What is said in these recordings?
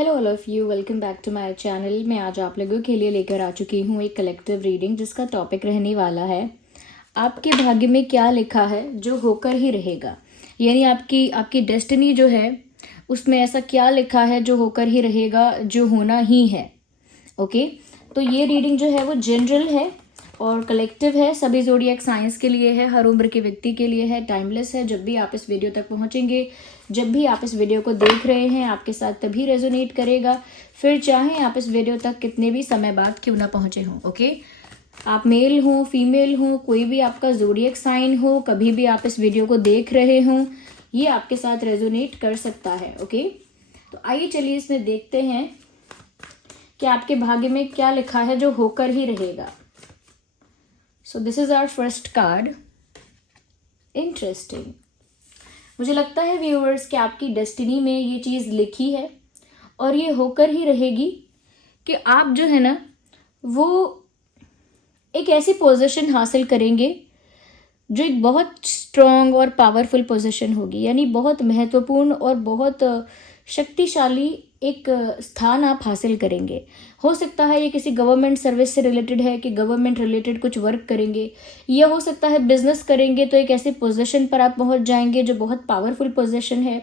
Hello all of you, welcome back to my channel. मैं आज आप लोगों के लिए लेकर आ चुकी हूँ एक कलेक्टिव रीडिंग जिसका टॉपिक रहने वाला है आपके भाग्य में क्या लिखा है जो होकर ही रहेगा। यानी आपकी आपकी डेस्टिनी जो है उसमें ऐसा क्या लिखा है जो होकर ही रहेगा, जो होना ही है। ओके, तो ये रीडिंग जो है वो जनरल है और कलेक्टिव है, सभी ज़ोडिएक साइंस के लिए है, हर उम्र के व्यक्ति के लिए है, टाइमलेस है। जब भी आप इस वीडियो तक पहुंचेंगे, जब भी आप इस वीडियो को देख रहे हैं, आपके साथ तभी रेजोनेट करेगा, फिर चाहे आप इस वीडियो तक कितने भी समय बाद क्यों ना पहुंचे हों। ओके, आप मेल हो फीमेल हो, कोई भी आपका ज़ोडिएक साइन हो, कभी भी आप इस वीडियो को देख रहे हों, ये आपके साथ रेजोनेट कर सकता है। ओके, तो आइए चलिए इसमें देखते हैं कि आपके भाग्य में क्या लिखा है जो होकर ही रहेगा। So this is our first card. Interesting. मुझे लगता है व्यूअर्स कि आपकी डेस्टिनी में ये चीज़ लिखी है और ये होकर ही रहेगी कि आप जो है ना वो एक ऐसी पोजीशन हासिल करेंगे जो एक बहुत स्ट्रॉन्ग और पावरफुल पोजीशन होगी। यानी बहुत महत्वपूर्ण और बहुत शक्तिशाली एक स्थान आप हासिल करेंगे। हो सकता है ये किसी गवर्नमेंट सर्विस से रिलेटेड है कि गवर्नमेंट रिलेटेड कुछ वर्क करेंगे, या हो सकता है बिजनेस करेंगे तो एक ऐसे पोजीशन पर आप पहुंच जाएंगे जो बहुत पावरफुल पोजीशन है।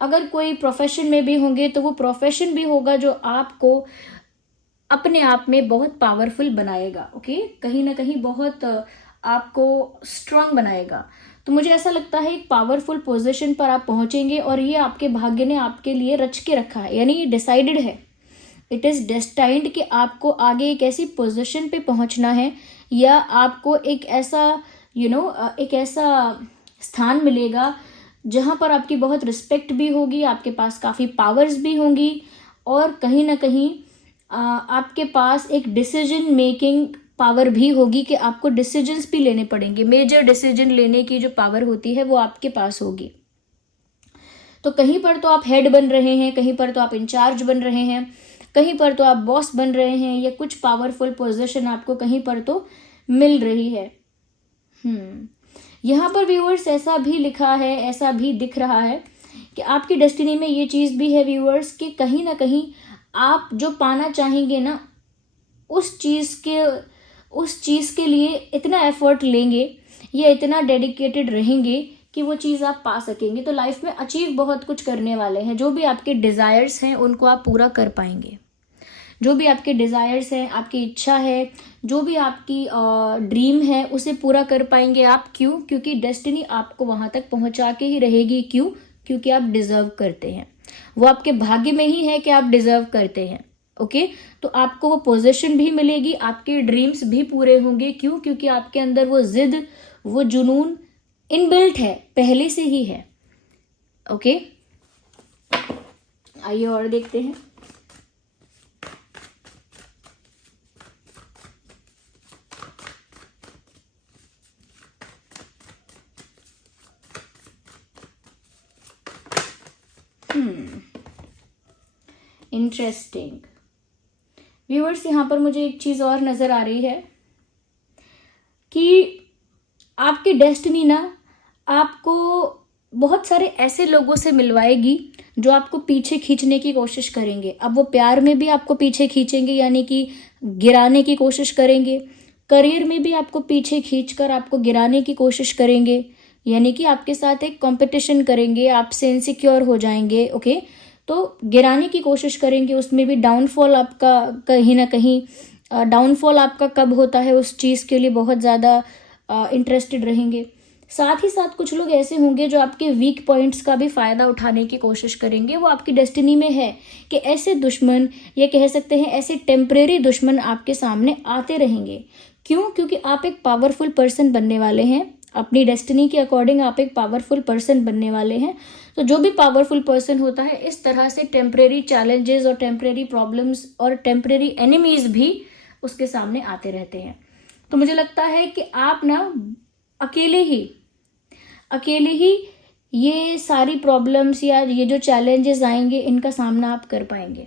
अगर कोई प्रोफेशन में भी होंगे तो वो प्रोफेशन भी होगा जो आपको अपने आप में बहुत पावरफुल बनाएगा। ओके, कहीं ना कहीं बहुत आपको स्ट्रांग बनाएगा। तो मुझे ऐसा लगता है एक पावरफुल पोजीशन पर आप पहुंचेंगे और ये आपके भाग्य ने आपके लिए रच के रखा है। यानी ये डिसाइडेड है, इट इज़ डेस्टाइंड कि आपको आगे एक ऐसी पोजीशन पे पहुंचना है, या आपको एक ऐसा एक ऐसा स्थान मिलेगा जहां पर आपकी बहुत रिस्पेक्ट भी होगी, आपके पास काफ़ी पावर्स भी होंगी और कहीं ना कहीं आपके पास एक डिसीजन मेकिंग पावर भी होगी कि आपको डिसीजंस भी लेने पड़ेंगे। मेजर डिसीजन लेने की जो पावर होती है वो आपके पास होगी। तो कहीं पर तो आप हेड बन रहे हैं, कहीं पर तो आप इंचार्ज बन रहे हैं, कहीं पर तो आप बॉस बन रहे हैं, या कुछ पावरफुल पोजीशन आपको कहीं पर तो मिल रही है। यहाँ पर व्यूअर्स ऐसा भी लिखा है, ऐसा भी दिख रहा है कि आपकी डेस्टिनी में ये चीज़ भी है व्यूअर्स कि कहीं ना कहीं आप जो पाना चाहेंगे ना उस चीज़ के लिए इतना एफर्ट लेंगे या इतना डेडिकेटेड रहेंगे कि वो चीज़ आप पा सकेंगे। तो लाइफ में अचीव बहुत कुछ करने वाले हैं। जो भी आपके डिज़ायर्स हैं उनको आप पूरा कर पाएंगे। जो भी आपके डिज़ायर्स हैं, आपकी इच्छा है, जो भी आपकी ड्रीम है उसे पूरा कर पाएंगे आप। क्यों? क्योंकि डेस्टिनी आपको वहाँ तक पहुँचा के ही रहेगी। क्यों? क्योंकि आप डिज़र्व करते हैं। वो आपके भाग्य में ही है कि आप डिज़र्व करते हैं। ओके, तो आपको वो पोजीशन भी मिलेगी, आपके ड्रीम्स भी पूरे होंगे। क्यों? क्योंकि आपके अंदर वो जिद, वो जुनून इनबिल्ट है, पहले से ही है। ओके, आइए और देखते हैं। इंटरेस्टिंग व्यूअर्स, यहाँ पर मुझे एक चीज़ और नज़र आ रही है कि आपकी डेस्टिनी ना आपको बहुत सारे ऐसे लोगों से मिलवाएगी जो आपको पीछे खींचने की कोशिश करेंगे। अब वो प्यार में भी आपको पीछे खींचेंगे, यानी कि गिराने की कोशिश करेंगे। करियर में भी आपको पीछे खींचकर आपको गिराने की कोशिश करेंगे, यानी कि आपके साथ एक कंपटीशन करेंगे, आपसे इनसिक्योर हो जाएंगे। ओके, तो गिराने की कोशिश करेंगे। उसमें भी डाउनफॉल आपका कहीं ना कहीं डाउनफॉल आपका कब होता है उस चीज़ के लिए बहुत ज़्यादा इंटरेस्टेड रहेंगे। साथ ही साथ कुछ लोग ऐसे होंगे जो आपके वीक पॉइंट्स का भी फ़ायदा उठाने की कोशिश करेंगे। वो आपकी डेस्टिनी में है कि ऐसे दुश्मन, या कह सकते हैं ऐसे टेम्परेरी दुश्मन आपके सामने आते रहेंगे। क्यों? क्योंकि आप एक पावरफुल पर्सन बनने वाले हैं। अपनी डेस्टिनी के अकॉर्डिंग आप एक पावरफुल पर्सन बनने वाले हैं। तो जो भी पावरफुल पर्सन होता है इस तरह से टेम्परेरी चैलेंजेस और टेम्परेरी प्रॉब्लम्स और टेम्परेरी एनिमीज भी उसके सामने आते रहते हैं। तो मुझे लगता है कि आप ना अकेले ही ये सारी प्रॉब्लम्स या ये जो चैलेंजेस आएंगे इनका सामना आप कर पाएंगे।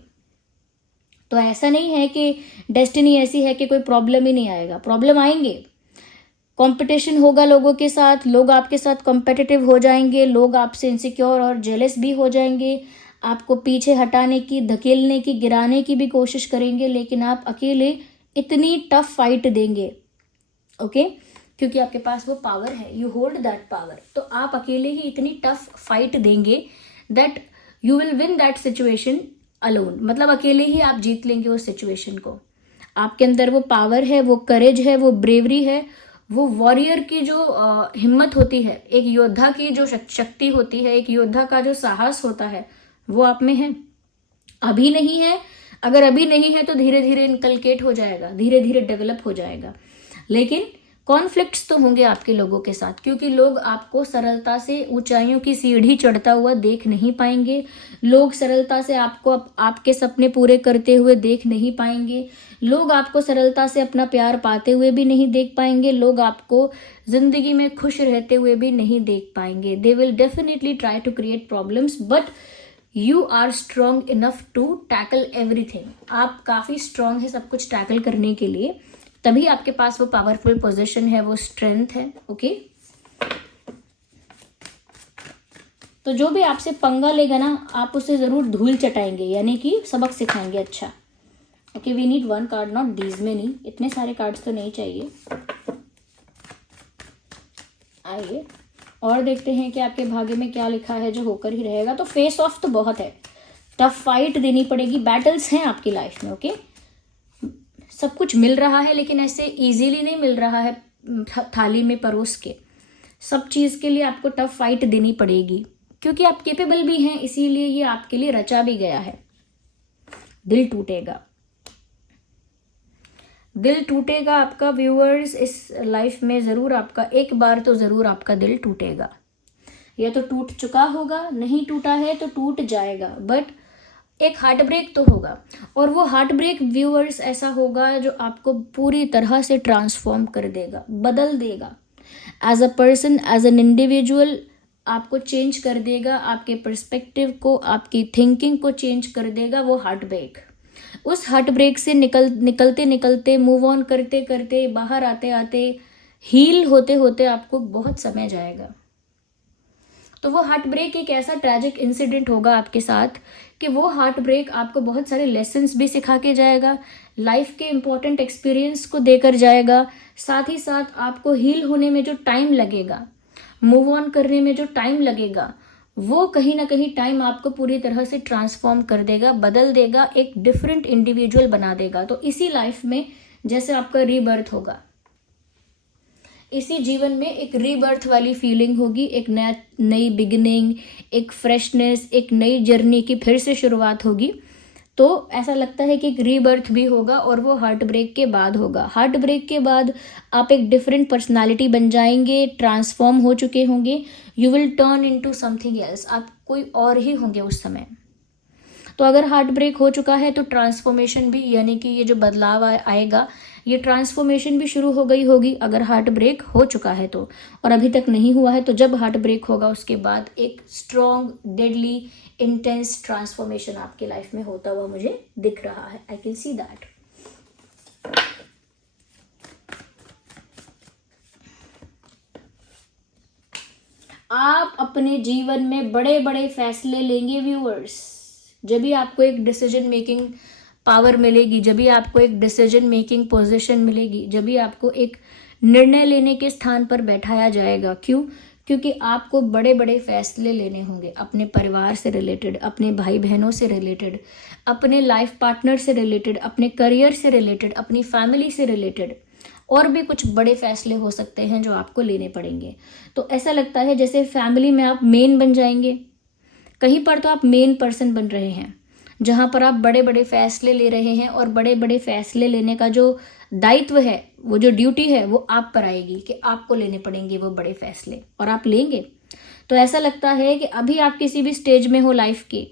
तो ऐसा नहीं है कि डेस्टिनी ऐसी है कि कोई प्रॉब्लम ही नहीं आएगा। प्रॉब्लम आएंगे, कंपटीशन होगा लोगों के साथ, लोग आपके साथ कॉम्पिटिटिव हो जाएंगे, लोग आपसे इनसिक्योर और जेलस भी हो जाएंगे, आपको पीछे हटाने की, धकेलने की, गिराने की भी कोशिश करेंगे, लेकिन आप अकेले इतनी टफ फाइट देंगे, ओके, क्योंकि आपके पास वो पावर है, यू होल्ड दैट पावर। तो आप अकेले ही इतनी टफ फाइट देंगे that you will win that situation alone, मतलब अकेले ही आप जीत लेंगे उस सिचुएशन को। आपके अंदर वो पावर है, वो करेज है, वो ब्रेवरी है, वो वॉरियर की जो हिम्मत होती है, एक योद्धा की जो शक्ति होती है, एक योद्धा का जो साहस होता है, वो आप में है। अभी नहीं है, अगर अभी नहीं है तो धीरे धीरे इनकलकेट हो जाएगा, धीरे धीरे डेवलप हो जाएगा। लेकिन कॉन्फ्लिक्ट्स तो होंगे आपके लोगों के साथ, क्योंकि लोग आपको सरलता से ऊंचाइयों की सीढ़ी चढ़ता हुआ देख नहीं पाएंगे। लोग सरलता से आपको आपके सपने पूरे करते हुए देख नहीं पाएंगे। लोग आपको सरलता से अपना प्यार पाते हुए भी नहीं देख पाएंगे। लोग आपको जिंदगी में खुश रहते हुए भी नहीं देख पाएंगे। They will definitely try to create problems, but you are strong enough to tackle everything. आप काफी स्ट्रॉन्ग है सब कुछ टैकल करने के लिए, तभी आपके पास वो पावरफुल पोजीशन है, वो स्ट्रेंथ है, ओके। तो जो भी आपसे पंगा लेगा ना, आप उसे जरूर धूल चटाएंगे, यानी कि सबक सिखाएंगे। अच्छा, okay, we need 1 card, not these many. इतने सारे कार्ड्स तो नहीं चाहिए। आइए और देखते हैं कि आपके भाग्य में क्या लिखा है जो होकर ही रहेगा। तो फेस ऑफ तो बहुत है, टफ फाइट देनी पड़ेगी, बैटल्स हैं आपकी लाइफ में, ओके। सब कुछ मिल रहा है, लेकिन ऐसे इजीली नहीं मिल रहा है थाली में परोस के। सब चीज के लिए आपको टफ फाइट देनी पड़ेगी, क्योंकि आप केपेबल भी हैं, इसीलिए ये आपके लिए रचा भी गया है। दिल टूटेगा, दिल टूटेगा आपका व्यूअर्स। इस लाइफ में जरूर आपका एक बार तो जरूर आपका दिल टूटेगा, या तो टूट चुका होगा, नहीं टूटा है तो टूट जाएगा, बट एक हार्ट ब्रेक तो होगा। और वो हार्ट ब्रेक व्यूअर्स ऐसा होगा जो आपको पूरी तरह से ट्रांसफॉर्म कर देगा, बदल देगा। As a person, as an individual आपको चेंज कर देगा, आपके पर्सपेक्टिव को, आपकी थिंकिंग को चेंज कर देगा वो हार्ट ब्रेक। उस हार्ट ब्रेक से निकलते निकलते, मूव ऑन करते करते, बाहर आते आते, हील होते होते आपको बहुत समय जाएगा। तो वो हार्ट ब्रेक एक ऐसा ट्रैजिक इंसिडेंट होगा आपके साथ कि वो हार्ट ब्रेक आपको बहुत सारे लेसन्स भी सिखा के जाएगा, लाइफ के इंपॉर्टेंट एक्सपीरियंस को देकर जाएगा। साथ ही साथ आपको हील होने में जो टाइम लगेगा, मूव ऑन करने में जो टाइम लगेगा, वो कहीं ना कहीं टाइम आपको पूरी तरह से ट्रांसफॉर्म कर देगा, बदल देगा, एक डिफरेंट इंडिविजुअल बना देगा। तो इसी लाइफ में जैसे आपका रीबर्थ होगा, इसी जीवन में एक रीबर्थ वाली फीलिंग होगी, एक नई बिगिनिंग, एक फ्रेशनेस, एक नई जर्नी की फिर से शुरुआत होगी। तो ऐसा लगता है कि एक रीबर्थ भी होगा, और वो हार्ट ब्रेक के बाद होगा। हार्ट ब्रेक के बाद आप एक डिफरेंट पर्सनालिटी बन जाएंगे, ट्रांसफॉर्म हो चुके होंगे, you will turn into something else, आप कोई और ही होंगे उस समय। तो अगर हार्ट ब्रेक हो चुका है तो ट्रांसफॉर्मेशन भी, यानी कि ये जो बदलाव आएगा, ये ट्रांसफॉर्मेशन भी शुरू हो गई होगी अगर हार्ट ब्रेक हो चुका है तो। और अभी तक नहीं हुआ है तो जब हार्ट ब्रेक होगा उसके बाद एक स्ट्रॉन्ग, डेडली, इंटेंस ट्रांसफॉर्मेशन आपके लाइफ में होता हुआ मुझे दिख रहा है। I can see that. आप अपने जीवन में बड़े बड़े फैसले लेंगे व्यूअर्स, जब भी आपको एक डिसीजन मेकिंग पावर मिलेगी, जब भी आपको एक डिसीजन मेकिंग पोजीशन मिलेगी, जब भी आपको एक निर्णय लेने के स्थान पर बैठाया जाएगा। क्यों? क्योंकि आपको बड़े बड़े फैसले लेने होंगे, अपने परिवार से रिलेटेड, अपने भाई बहनों से रिलेटेड, अपने लाइफ पार्टनर से रिलेटेड, अपने करियर से रिलेटेड, अपनी फैमिली से रिलेटेड, और भी कुछ बड़े फैसले हो सकते हैं जो आपको लेने पड़ेंगे। तो ऐसा लगता है जैसे फैमिली में आप मेन बन जाएंगे, कहीं पर तो आप मेन पर्सन बन रहे हैं, जहां पर आप बड़े बड़े फैसले ले रहे हैं, और बड़े बड़े फैसले लेने का जो दायित्व है, वो जो ड्यूटी है, वो आप पर आएगी कि आपको लेने पड़ेंगे वो बड़े फैसले, और आप लेंगे। तो ऐसा लगता है कि अभी आप किसी भी स्टेज में हो लाइफ के,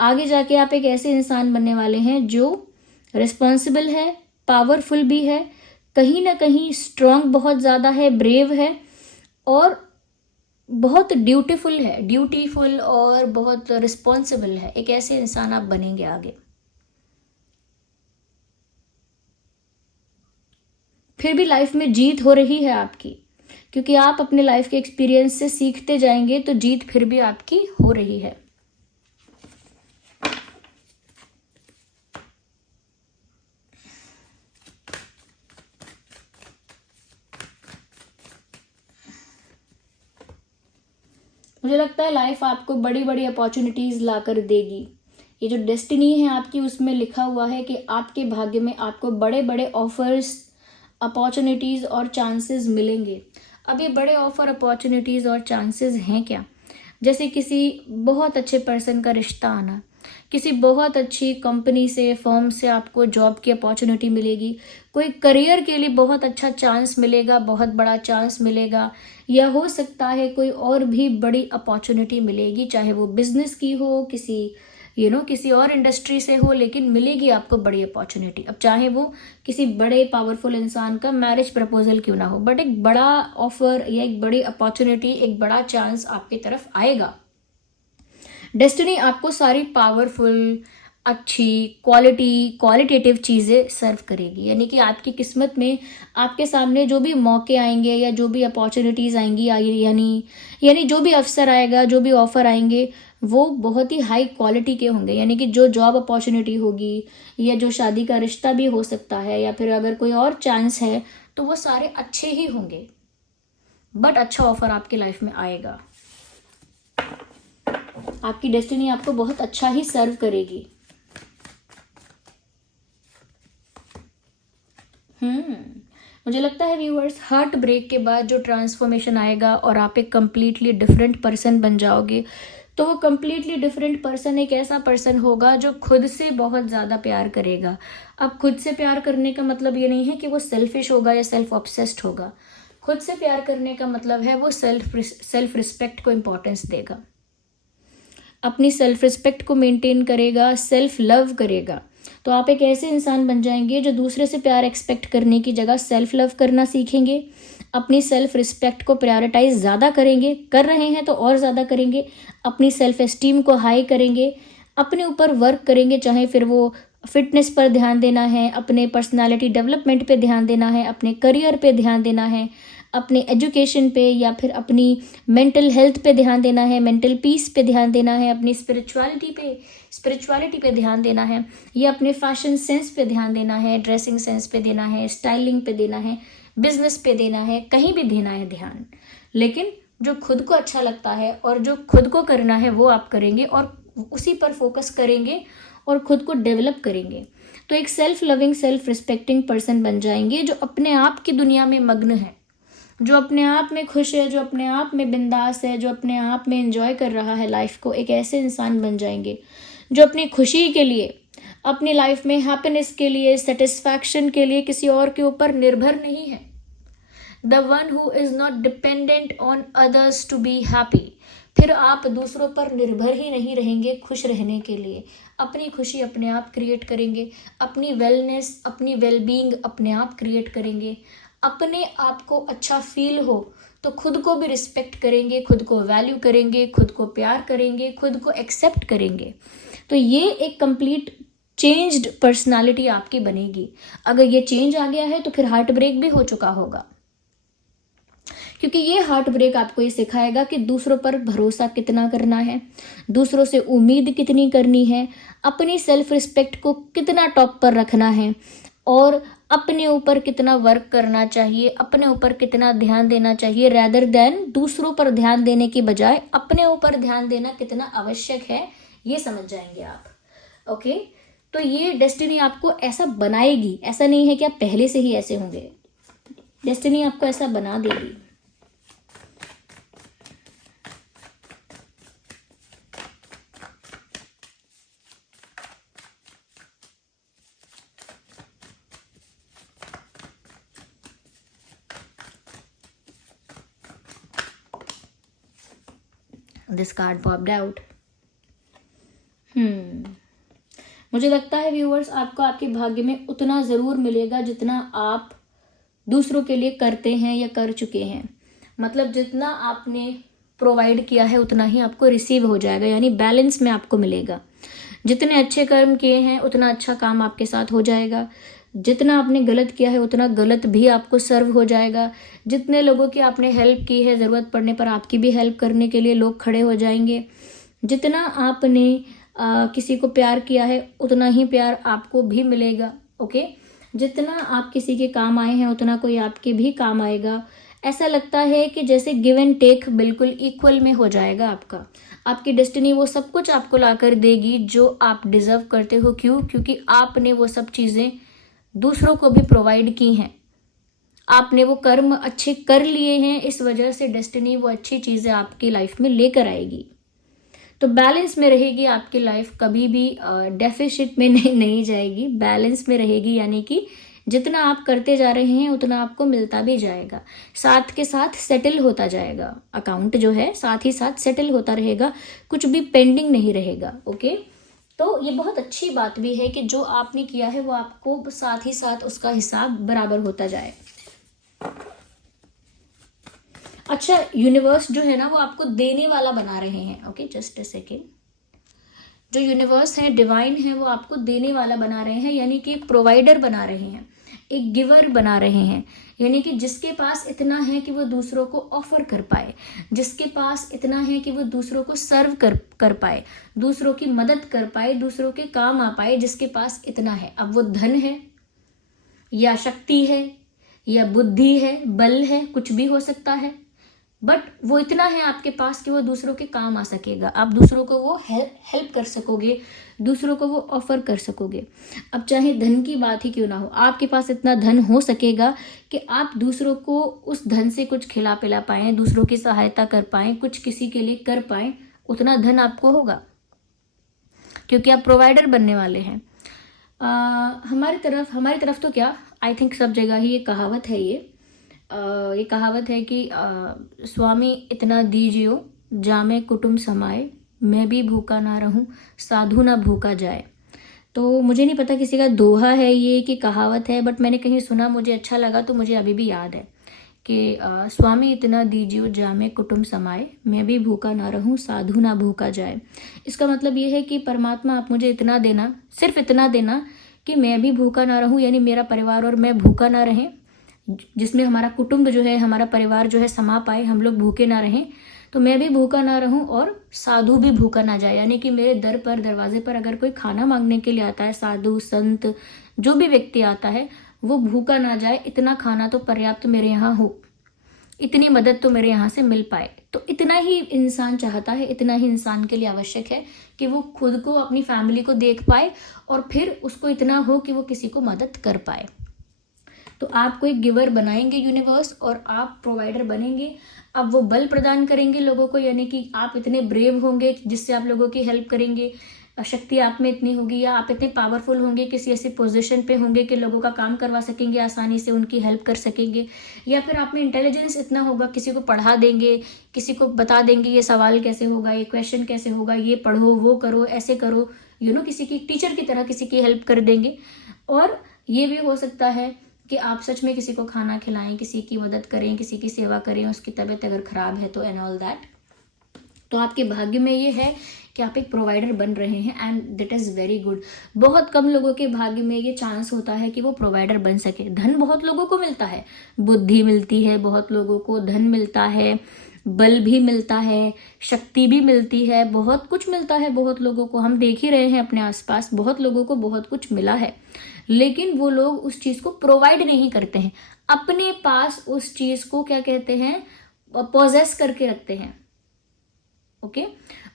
आगे जाके आप एक ऐसे इंसान बनने वाले हैं जो रिस्पॉन्सिबल है, पावरफुल भी है, कहीं ना कहीं स्ट्रांग बहुत ज़्यादा है, ब्रेव है, और बहुत ड्यूटीफुल और बहुत रिस्पॉन्सिबल है। एक ऐसे इंसान आप बनेंगे आगे। फिर भी लाइफ में जीत हो रही है आपकी, क्योंकि आप अपने लाइफ के एक्सपीरियंस से सीखते जाएंगे, तो जीत फिर भी आपकी हो रही है। मुझे लगता है लाइफ आपको बड़ी बड़ी अपॉर्चुनिटीज़ ला कर देगी। ये जो डेस्टिनी है आपकी, उसमें लिखा हुआ है कि आपके भाग्य में आपको बड़े बड़े ऑफर्स, अपॉर्चुनिटीज़ और चांसेस मिलेंगे। अब ये बड़े ऑफर, अपॉर्चुनिटीज़ और चांसेस हैं क्या? जैसे किसी बहुत अच्छे पर्सन का रिश्ता आना, किसी बहुत अच्छी कंपनी से, फर्म से आपको जॉब की अपॉर्चुनिटी मिलेगी, कोई करियर के लिए बहुत अच्छा चांस मिलेगा, बहुत बड़ा चांस मिलेगा, या हो सकता है कोई और भी बड़ी अपॉर्चुनिटी मिलेगी, चाहे वो बिजनेस की हो, किसी और इंडस्ट्री से हो, लेकिन मिलेगी आपको बड़ी अपॉर्चुनिटी। अब चाहे वो किसी बड़े पावरफुल इंसान का मैरिज प्रपोजल क्यों ना हो, बट एक बड़ा ऑफर या एक बड़ी अपॉर्चुनिटी, एक बड़ा चांस आपकी तरफ आएगा। डेस्टिनी आपको सारी पावरफुल, अच्छी, क्वालिटेटिव चीज़ें सर्व करेगी। यानी कि आपकी किस्मत में आपके सामने जो भी मौके आएंगे या जो भी अपॉर्चुनिटीज़ आएंगी, यानी जो भी अवसर आएगा, जो भी ऑफर आएंगे, वो बहुत ही हाई क्वालिटी के होंगे। यानी कि जो जॉब अपॉर्चुनिटी होगी, या जो शादी का रिश्ता भी हो सकता है, या फिर अगर कोई और चांस है, तो वो सारे अच्छे ही होंगे। बट अच्छा ऑफर आपकी लाइफ में आएगा। आपकी डेस्टिनी आपको बहुत अच्छा ही सर्व करेगी। मुझे लगता है व्यूअर्स, हार्ट ब्रेक के बाद जो ट्रांसफॉर्मेशन आएगा और आप एक कंप्लीटली डिफरेंट पर्सन बन जाओगे, तो वो कंप्लीटली डिफरेंट पर्सन एक ऐसा पर्सन होगा जो खुद से बहुत ज़्यादा प्यार करेगा। अब खुद से प्यार करने का मतलब ये नहीं है कि वो सेल्फिश होगा या सेल्फ ऑब्सेस्ड होगा। खुद से प्यार करने का मतलब है वो सेल्फ रिस्पेक्ट को इम्पोर्टेंस देगा, अपनी सेल्फ रिस्पेक्ट को मेंटेन करेगा, सेल्फ लव करेगा। तो आप एक ऐसे इंसान बन जाएंगे जो दूसरे से प्यार एक्सपेक्ट करने की जगह सेल्फ लव करना सीखेंगे, अपनी सेल्फ रिस्पेक्ट को प्रायोरिटाइज ज़्यादा करेंगे, कर रहे हैं तो और ज़्यादा करेंगे, अपनी सेल्फ एस्टीम को हाई करेंगे, अपने ऊपर वर्क करेंगे, चाहे फिर वो फिटनेस पर ध्यान देना है, अपने पर्सनालिटी डेवलपमेंट पे ध्यान देना है, अपने करियर पे ध्यान देना है, अपने एजुकेशन पे, या फिर अपनी मेंटल हेल्थ पे ध्यान देना है, मेंटल पीस पे ध्यान देना है, अपनी स्पिरिचुअलिटी पे ध्यान देना है, या अपने फैशन सेंस पे ध्यान देना है, ड्रेसिंग सेंस पे देना है, स्टाइलिंग पे देना है, बिजनेस पे देना है, कहीं भी देना है ध्यान। लेकिन जो खुद को अच्छा लगता है और जो खुद को करना है वो आप करेंगे, और उसी पर फोकस करेंगे और खुद को डेवलप करेंगे। तो एक self loving, self respecting person बन जाएंगे जो अपने आप की दुनिया में मग्न है, जो अपने आप में खुश है, जो अपने आप में बिंदास है, जो अपने आप में एंजॉय कर रहा है लाइफ को। एक ऐसे इंसान बन जाएंगे जो अपनी खुशी के लिए, अपनी लाइफ में हैप्पीनेस के लिए, सेटिस्फैक्शन के लिए किसी और के ऊपर निर्भर नहीं है। The one who is not dependent on others to be happy. फिर आप दूसरों पर निर्भर ही नहीं रहेंगे खुश रहने के लिए। अपनी खुशी अपने आप क्रिएट करेंगे, अपनी वेलनेस, अपनी वेलबींग अपने आप क्रिएट करेंगे। अपने आप को अच्छा फील हो तो खुद को भी रिस्पेक्ट करेंगे, खुद को वैल्यू करेंगे, खुद को प्यार करेंगे, खुद को एक्सेप्ट करेंगे। तो ये एक कंप्लीट चेंज्ड पर्सनालिटी आपकी बनेगी। अगर ये चेंज आ गया है तो फिर हार्ट ब्रेक भी हो चुका होगा, क्योंकि ये हार्ट ब्रेक आपको ये सिखाएगा कि दूसरों पर भरोसा कितना करना है, दूसरों से उम्मीद कितनी करनी है, अपनी सेल्फ रिस्पेक्ट को कितना टॉप पर रखना है, और अपने ऊपर कितना वर्क करना चाहिए, अपने ऊपर कितना ध्यान देना चाहिए, रैदर देन दूसरों पर ध्यान देने की बजाय अपने ऊपर ध्यान देना कितना आवश्यक है, ये समझ जाएंगे आप। ओके, तो ये डेस्टिनी आपको ऐसा बनाएगी। ऐसा नहीं है कि आप पहले से ही ऐसे होंगे, डेस्टिनी आपको ऐसा बना देगी। This card popped out. मुझे लगता है व्यूअर्स, आपको आपके भाग्य में उतना ज़रूर मिलेगा जितना आप दूसरों के लिए करते हैं या कर चुके हैं। मतलब जितना आपने प्रोवाइड किया है उतना ही आपको रिसीव हो जाएगा, यानी बैलेंस में आपको मिलेगा। जितने अच्छे कर्म किए हैं उतना अच्छा काम आपके साथ हो जाएगा, जितना आपने गलत किया है उतना गलत भी आपको सर्व हो जाएगा। जितने लोगों की आपने हेल्प की है, ज़रूरत पड़ने पर आपकी भी हेल्प करने के लिए लोग खड़े हो जाएंगे। जितना आपने किसी को प्यार किया है उतना ही प्यार आपको भी मिलेगा। ओके, जितना आप किसी के काम आए हैं उतना कोई आपके भी काम आएगा। ऐसा लगता है कि जैसे गिव एंड टेक बिल्कुल इक्वल में हो जाएगा आपका। आपकी डेस्टिनी वो सब कुछ आपको ला कर देगी जो आप डिजर्व करते हो। क्यों? क्योंकि आपने वो सब चीज़ें दूसरों को भी प्रोवाइड की हैं, आपने वो कर्म अच्छे कर लिए हैं, इस वजह से डेस्टिनी वो अच्छी चीज़ें आपकी लाइफ में लेकर आएगी। तो बैलेंस में रहेगी आपकी लाइफ, कभी भी डेफिसिट में नहीं जाएगी, बैलेंस में रहेगी। यानी कि जितना आप करते जा रहे हैं उतना आपको मिलता भी जाएगा, साथ के साथ सेटल होता जाएगा। अकाउंट जो है साथ ही साथ सेटल होता रहेगा, कुछ भी पेंडिंग नहीं रहेगा। ओके, तो ये बहुत अच्छी बात भी है कि जो आपने किया है वो आपको साथ ही साथ उसका हिसाब बराबर होता जाए। अच्छा, यूनिवर्स जो है ना वो आपको देने वाला बना रहे हैं। Okay, just a second. जो यूनिवर्स है, डिवाइन है, वो आपको देने वाला बना रहे हैं, यानी कि एक प्रोवाइडर बना रहे हैं, एक गिवर बना रहे हैं। यानी कि जिसके पास इतना है कि वो दूसरों को ऑफर कर पाए, जिसके पास इतना है कि वो दूसरों को सर्व कर पाए, दूसरों की मदद कर पाए, दूसरों के काम आ पाए, जिसके पास इतना है। अब वो धन है या शक्ति है या बुद्धि है, बल है, कुछ भी हो सकता है, बट वो इतना है आपके पास कि वो दूसरों के काम आ सकेगा। आप दूसरों को वो हेल्प कर सकोगे, दूसरों को वो ऑफर कर सकोगे। अब चाहे धन की बात ही क्यों ना हो, आपके पास इतना धन हो सकेगा कि आप दूसरों को उस धन से कुछ खिला पिला पाएं, दूसरों की सहायता कर पाएं, कुछ किसी के लिए कर पाएं, उतना धन आपको होगा, क्योंकि आप प्रोवाइडर बनने वाले हैं। हमारी तरफ तो क्या, आई थिंक सब जगह ही ये कहावत है। ये कहावत है कि स्वामी इतना दीजियो जामे कुटुंब समाए, मैं भी भूखा ना रहूं साधु ना भूखा जाए। तो मुझे नहीं पता किसी का दोहा है ये कि कहावत है, बट मैंने कहीं सुना, मुझे अच्छा लगा, तो मुझे अभी भी याद है कि स्वामी इतना दीजियो जामे कुटुंब समाए, मैं भी भूखा ना रहूं साधु ना भूखा जाए। इसका मतलब ये है कि परमात्मा आप मुझे इतना देना, सिर्फ इतना देना कि मैं भी भूखा ना रहूं, यानी मेरा परिवार और मैं भूखा ना रहें, जिसमें हमारा कुटुंब जो है, हमारा परिवार जो है समा पाए, हम लोग भूखे ना रहें। तो मैं भी भूखा ना रहूं और साधु भी भूखा ना जाए, यानी कि मेरे दर पर, दरवाजे पर अगर कोई खाना मांगने के लिए आता है, साधु संत जो भी व्यक्ति आता है, वो भूखा ना जाए। इतना खाना तो पर्याप्त मेरे यहाँ हो, इतनी मदद तो मेरे यहाँ से मिल पाए। तो इतना ही इंसान चाहता है, इतना ही इंसान के लिए आवश्यक है कि वो खुद को, अपनी फैमिली को देख पाए, और फिर उसको इतना हो कि वो किसी को मदद कर पाए। तो आपको एक गिवर बनाएंगे यूनिवर्स, और आप प्रोवाइडर बनेंगे। अब वो बल प्रदान करेंगे लोगों को, यानी कि आप इतने ब्रेव होंगे जिससे आप लोगों की हेल्प करेंगे, शक्ति आप में इतनी होगी, या आप इतने पावरफुल होंगे, किसी ऐसी पोजीशन पे होंगे कि लोगों का काम करवा सकेंगे, आसानी से उनकी हेल्प कर सकेंगे। या फिर आप में इंटेलिजेंस इतना होगा, किसी को पढ़ा देंगे, किसी को बता देंगे ये सवाल कैसे होगा, ये क्वेश्चन कैसे होगा, ये पढ़ो, वो करो, ऐसे करो, किसी की टीचर की तरह किसी की हेल्प कर देंगे। और ये भी हो सकता है कि आप सच में किसी को खाना खिलाएं, किसी की मदद करें, किसी की सेवा करें, उसकी तबीयत अगर खराब है तो, एंड ऑल दैट। तो आपके भाग्य में ये है कि आप एक प्रोवाइडर बन रहे हैं, and that is very good. बहुत कम लोगों के भाग्य में ये चांस होता है कि वो प्रोवाइडर बन सके। धन बहुत लोगों को मिलता है, बुद्धि मिलती है, बहुत लोगों को धन मिलता है, बल भी मिलता है, शक्ति भी मिलती है, बहुत कुछ मिलता है बहुत लोगों को। हम देख ही रहे हैं अपने आसपास, बहुत लोगों को बहुत कुछ मिला है, लेकिन वो लोग उस चीज को प्रोवाइड नहीं करते हैं, अपने पास उस चीज को क्या कहते हैं, पोजेस करके रखते हैं। ओके,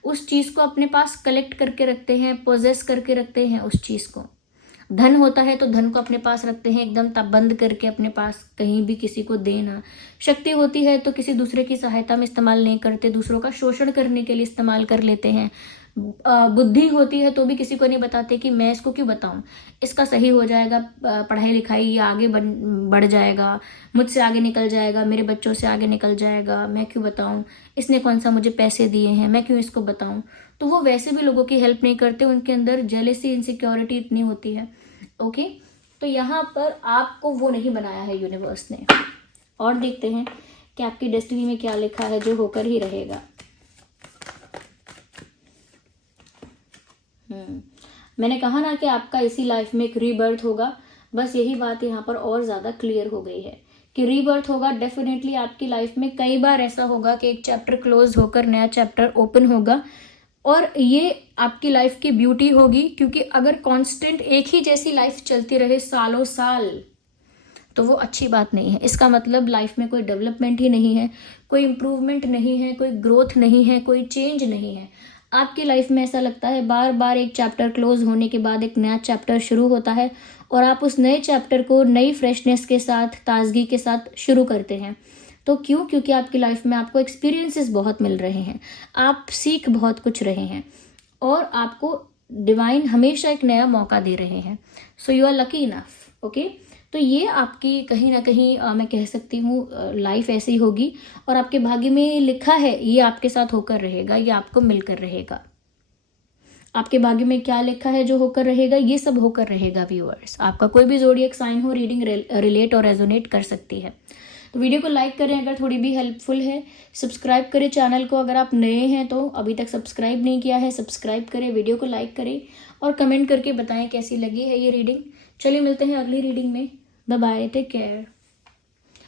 उस चीज को अपने पास कलेक्ट करके रखते हैं, पोजेस करके रखते हैं उस चीज को। धन होता है तो धन को अपने पास रखते हैं, एकदम तब बंद करके अपने पास, कहीं भी किसी को देना। शक्ति होती है तो किसी दूसरे की सहायता में इस्तेमाल नहीं करते, दूसरों का शोषण करने के लिए इस्तेमाल कर लेते हैं। बुद्धि होती है तो भी किसी को नहीं बताते कि मैं इसको क्यों बताऊं, इसका सही हो जाएगा, पढ़ाई लिखाई, ये आगे बढ़ जाएगा, मुझसे आगे निकल जाएगा, मेरे बच्चों से आगे निकल जाएगा, मैं क्यों बताऊं, इसने कौन सा मुझे पैसे दिए हैं, मैं क्यों इसको बताऊं। तो वो वैसे भी लोगों की हेल्प नहीं करते, उनके अंदर जेलेसी, इनसिक्योरिटी इतनी होती है। ओके, तो यहाँ पर आपको वो नहीं बनाया है यूनिवर्स ने। और देखते हैं कि आपकी डेस्टिनी में क्या लिखा है जो होकर ही रहेगा। मैंने कहा ना कि आपका इसी लाइफ में एक रीबर्थ होगा, बस यही बात यहाँ पर और ज़्यादा क्लियर हो गई है कि रीबर्थ होगा डेफिनेटली आपकी लाइफ में। कई बार ऐसा होगा कि एक चैप्टर क्लोज होकर नया चैप्टर ओपन होगा, और ये आपकी लाइफ की ब्यूटी होगी, क्योंकि अगर कांस्टेंट एक ही जैसी लाइफ चलती रहे सालों साल, तो वो अच्छी बात नहीं है। इसका मतलब लाइफ में कोई डेवलपमेंट ही नहीं है, कोई इम्प्रूवमेंट नहीं है, कोई ग्रोथ नहीं है, कोई चेंज नहीं है। आपकी लाइफ में ऐसा लगता है बार बार एक चैप्टर क्लोज होने के बाद एक नया चैप्टर शुरू होता है और आप उस नए चैप्टर को नई फ्रेशनेस के साथ, ताजगी के साथ शुरू करते हैं। तो क्यों? क्योंकि आपकी लाइफ में आपको एक्सपीरियंसेस बहुत मिल रहे हैं, आप सीख बहुत कुछ रहे हैं और आपको डिवाइन हमेशा एक नया मौका दे रहे हैं। So you are lucky enough. Okay, तो ये आपकी कहीं ना कहीं मैं कह सकती हूँ लाइफ ऐसी होगी और आपके भाग्य में लिखा है ये आपके साथ होकर रहेगा, ये आपको मिलकर रहेगा। आपके भाग्य में क्या लिखा है जो होकर रहेगा, ये सब होकर रहेगा व्यूअर्स। आपका कोई भी ज़ोडिएक साइन हो, रीडिंग रिलेट और रेजोनेट कर सकती है। तो वीडियो को लाइक करें अगर थोड़ी भी हेल्पफुल है, सब्सक्राइब करें चैनल को अगर आप नए हैं तो, अभी तक सब्सक्राइब नहीं किया है सब्सक्राइब करें, वीडियो को लाइक करें और कमेंट करके बताएं कैसी लगी है ये रीडिंग। चलिए मिलते हैं अगली रीडिंग में, बाय बाय, टेक केयर।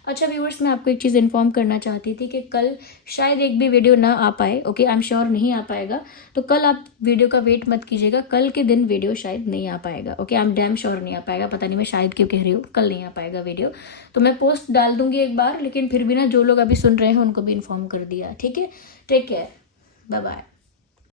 अच्छा व्यूअर्स, मैं आपको एक चीज़ इन्फॉर्म करना चाहती थी कि कल शायद एक भी वीडियो ना आ पाए। ओके, आई एम श्योर नहीं आ पाएगा, तो कल आप वीडियो का वेट मत कीजिएगा, कल के दिन वीडियो शायद नहीं आ पाएगा। Okay, I am damn sure नहीं आ पाएगा, पता नहीं मैं शायद क्यों कह रही हूँ, कल नहीं आ पाएगा वीडियो। तो मैं पोस्ट डाल दूंगी एक बार, लेकिन फिर भी ना जो लोग अभी सुन रहे हैं उनको भी इन्फॉर्म कर दिया। ठीक है, टेक केयर, बाय बाय।